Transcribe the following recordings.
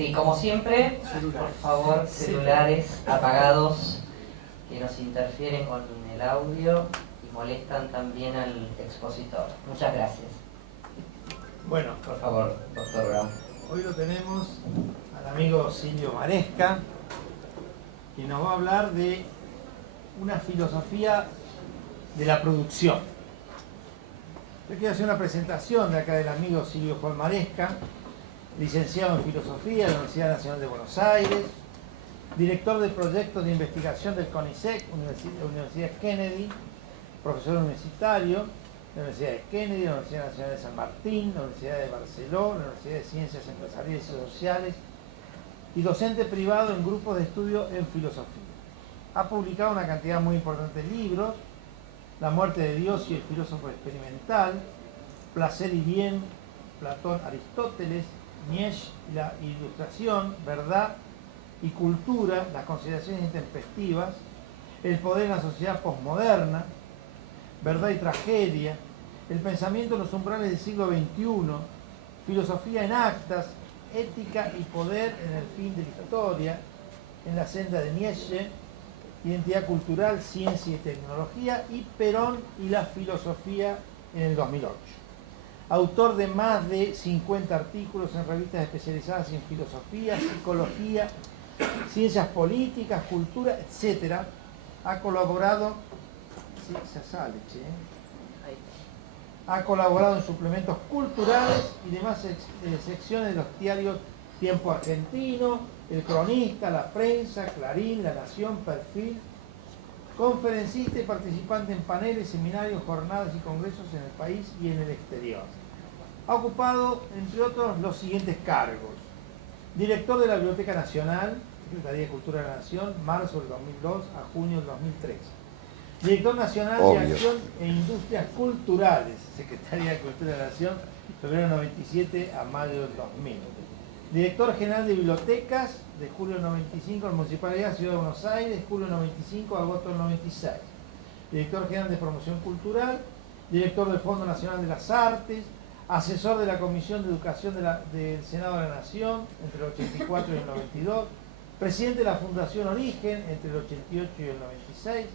Sí, como siempre, por favor, celulares apagados que nos interfieren con el audio y molestan también al expositor. Muchas gracias. Bueno, por favor, doctor Brown. Hoy lo tenemos al amigo Silvio Maresca, que nos va a hablar de una filosofía de la producción. Yo quiero hacer una presentación de acá del amigo Silvio Juan Maresca, licenciado en Filosofía de la Universidad Nacional de Buenos Aires, director de proyectos de investigación del CONICET, Universidad Kennedy, profesor universitario de la Universidad de Kennedy, la Universidad Nacional de San Martín, la Universidad de Barcelona, la Universidad de Ciencias Empresariales y Sociales, y docente privado en grupos de estudio en filosofía. Ha publicado una cantidad muy importante de libros: La muerte de Dios y el filósofo experimental, Placer y bien, Platón, Aristóteles, Nietzsche y la ilustración, Verdad y cultura, las consideraciones intempestivas, El poder en la sociedad posmoderna, Verdad y tragedia, El pensamiento en los umbrales del siglo XXI, Filosofía en actas, Ética y poder en el fin de la historia, En la senda de Nietzsche, Identidad cultural, ciencia y tecnología, y Perón y la filosofía en el 2008. Autor de más de 50 artículos en revistas especializadas en filosofía, psicología, ciencias políticas, cultura, etc. Ha colaborado, sí, se sale, che. Ha colaborado en suplementos culturales y demás secciones de los diarios Tiempo Argentino, El Cronista, La Prensa, Clarín, La Nación, Perfil. Conferencista y participante en paneles, seminarios, jornadas y congresos en el país y en el exterior. Ha ocupado, entre otros, los siguientes cargos: director de la Biblioteca Nacional, Secretaría de Cultura de la Nación, marzo del 2002 a junio del 2003. Director Nacional de Acción e Industrias Culturales, Secretaría de Cultura de la Nación, febrero del 97 a mayo del 2000. Director General de Bibliotecas, de julio del 95 en Municipalidad Ciudad de Buenos Aires, julio del 95 a agosto del 96. Director General de Promoción Cultural, director del Fondo Nacional de las Artes, asesor de la Comisión de Educación del Senado de la Nación entre el 84 y el 92, presidente de la Fundación Origen entre el 88 y el 96,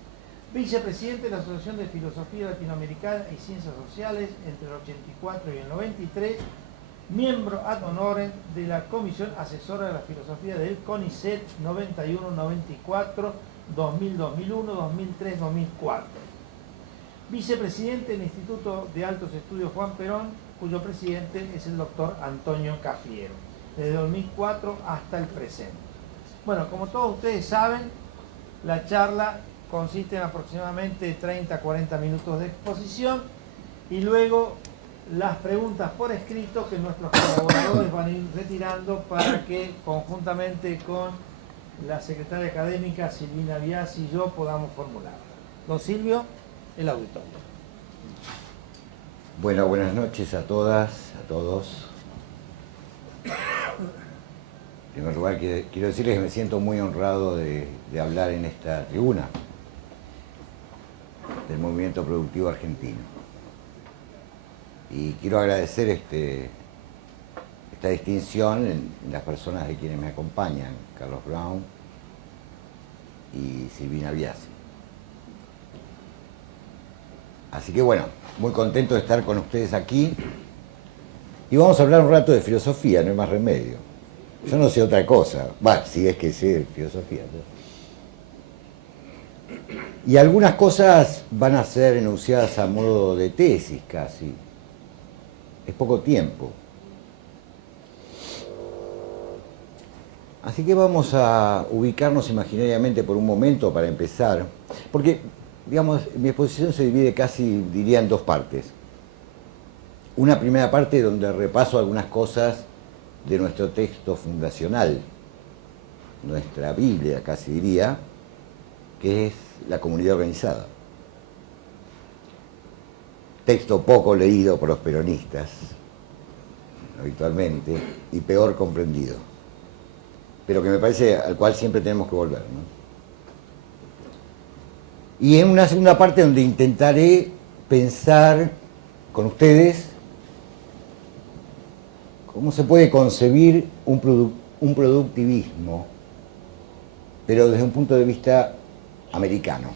vicepresidente de la Asociación de Filosofía Latinoamericana y Ciencias Sociales entre el 84 y el 93, miembro ad honorem de la Comisión Asesora de la Filosofía del CONICET 91-94, 2000-2001, 2003-2004. Vicepresidente del Instituto de Altos Estudios Juan Perón, cuyo presidente es el doctor Antonio Cafiero, desde 2004 hasta el presente. Bueno, como todos ustedes saben, la charla consiste en aproximadamente 30-40 minutos de exposición y luego las preguntas por escrito que nuestros colaboradores van a ir retirando para que conjuntamente con la secretaria académica Silvina Biasi y yo podamos formularlas. Don Silvio, el auditorio. Bueno, buenas noches a todas, a todos. En primer lugar, quiero decirles que me siento muy honrado de hablar en esta tribuna del movimiento productivo argentino. Y quiero agradecer esta distinción en las personas de quienes me acompañan, Carlos Brown y Silvina Biasi. Así que bueno, muy contento de estar con ustedes aquí. Y vamos a hablar un rato de filosofía, no hay más remedio. Yo no sé otra cosa, bueno, si es que sé de filosofía. Y algunas cosas van a ser enunciadas a modo de tesis casi. Es poco tiempo. Así que vamos a ubicarnos imaginariamente por un momento para empezar, porque, digamos, mi exposición se divide casi, diría, en dos partes. Una primera parte donde repaso algunas cosas de nuestro texto fundacional, nuestra Biblia casi diría, que es la comunidad organizada. Texto poco leído por los peronistas, habitualmente, y peor comprendido, pero que me parece al cual siempre tenemos que volver, ¿no? Y en una segunda parte donde intentaré pensar con ustedes cómo se puede concebir un un productivismo, pero desde un punto de vista americano.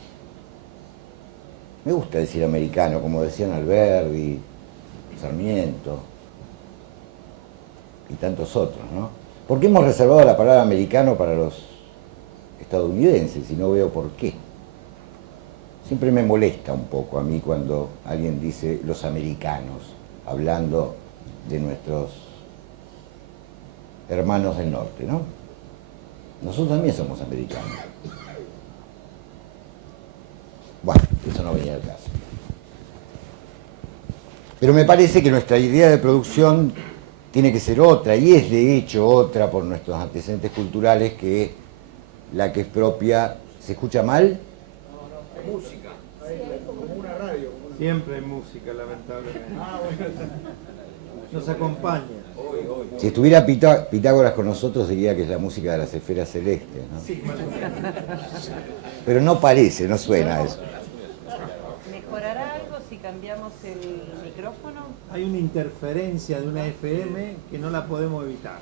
Me gusta decir americano, como decían Alberdi, Sarmiento y tantos otros, ¿no? ¿Por qué hemos reservado la palabra americano para los estadounidenses y no veo por qué? Siempre me molesta un poco a mí cuando alguien dice los americanos, hablando de nuestros hermanos del norte, ¿no? Nosotros también somos americanos. Bueno, eso no venía al caso. Pero me parece que nuestra idea de producción tiene que ser otra, y es de hecho otra por nuestros antecedentes culturales, que la que es propia. ¿Se escucha mal? Música, como una radio. Siempre hay música, lamentablemente. Nos acompaña. Si estuviera Pitágoras con nosotros diría que es la música de las esferas celestes, ¿no? Sí, más o menos. Pero no parece, no suena eso. ¿Mejorará algo si cambiamos el micrófono? Hay una interferencia de una FM que no la podemos evitar.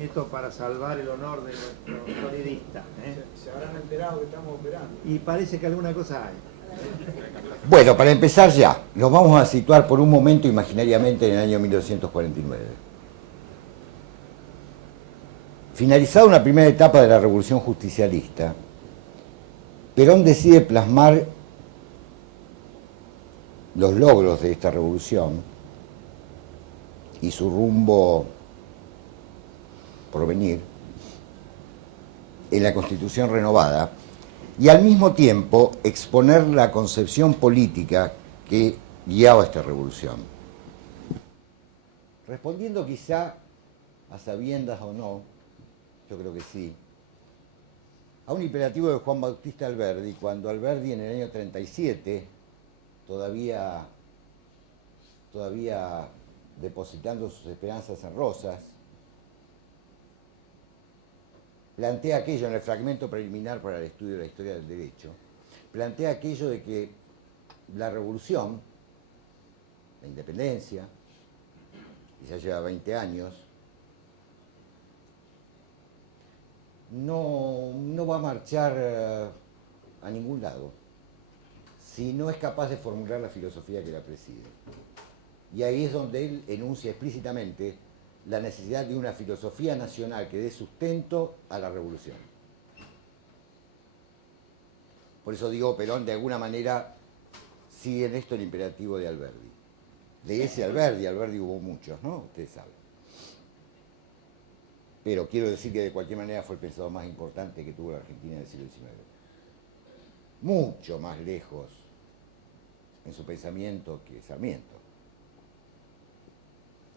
Esto para salvar el honor de nuestro sonidista. Se habrán enterado que estamos operando. Y parece que alguna cosa hay. Bueno, para empezar ya, nos vamos a situar por un momento imaginariamente en el año 1949. Finalizada una primera etapa de la Revolución Justicialista, Perón decide plasmar los logros de esta revolución y su rumbo por venir en la Constitución renovada, y al mismo tiempo exponer la concepción política que guiaba esta revolución. Respondiendo quizá a sabiendas o no, yo creo que sí, a un imperativo de Juan Bautista Alberdi, cuando Alberdi en el año 37, todavía depositando sus esperanzas en Rosas, plantea aquello en el fragmento preliminar para el estudio de la historia del derecho, plantea aquello de que la revolución, la independencia, que ya lleva 20 años, no va a marchar a ningún lado si no es capaz de formular la filosofía que la preside. Y ahí es donde él enuncia explícitamente la necesidad de una filosofía nacional que dé sustento a la revolución. Por eso digo, Perón de alguna manera sigue en esto el imperativo de Alberdi. De ese Alberdi hubo muchos, ¿no? Ustedes saben. Pero quiero decir que de cualquier manera fue el pensador más importante que tuvo la Argentina del siglo XIX. Mucho más lejos en su pensamiento que Sarmiento.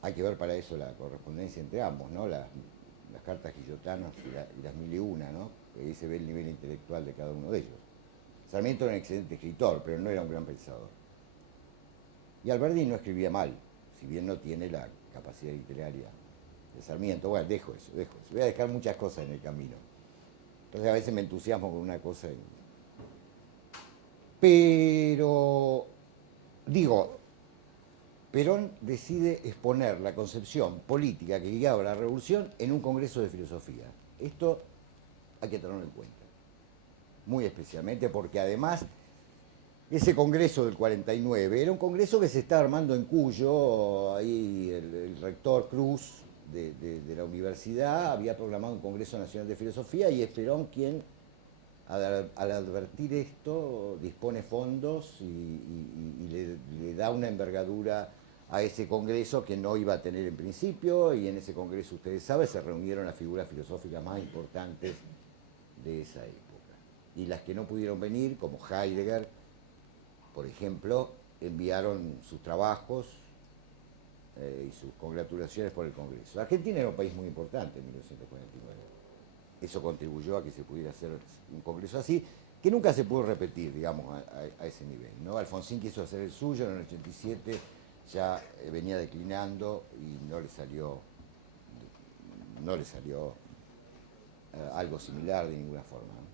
Hay que ver para eso la correspondencia entre ambos, ¿no? Las cartas guillotanas y las mil y una, ¿no? Ahí se ve el nivel intelectual de cada uno de ellos. Sarmiento era un excelente escritor, pero no era un gran pensador. Y Alberdi no escribía mal, si bien no tiene la capacidad literaria de Sarmiento. Bueno, dejo eso. Voy a dejar muchas cosas en el camino. Entonces a veces me entusiasmo con una cosa. Pero, digo, Perón decide exponer la concepción política que guiaba la revolución en un congreso de filosofía. Esto hay que tenerlo en cuenta, muy especialmente porque además ese congreso del 49 era un congreso que se estaba armando en Cuyo. Ahí el rector Cruz de la universidad había proclamado un Congreso Nacional de Filosofía, y es Perón quien, al advertir esto, dispone fondos y le da una envergadura a ese congreso que no iba a tener en principio, y en ese congreso, ustedes saben, se reunieron las figuras filosóficas más importantes de esa época. Y las que no pudieron venir, como Heidegger, por ejemplo, enviaron sus trabajos y sus congratulaciones por el congreso. Argentina era un país muy importante en 1949. Eso contribuyó a que se pudiera hacer un congreso así, que nunca se pudo repetir, digamos, a ese nivel, ¿no? Alfonsín quiso hacer el suyo en el 87, ya venía declinando y no le salió algo similar de ninguna forma, ¿no?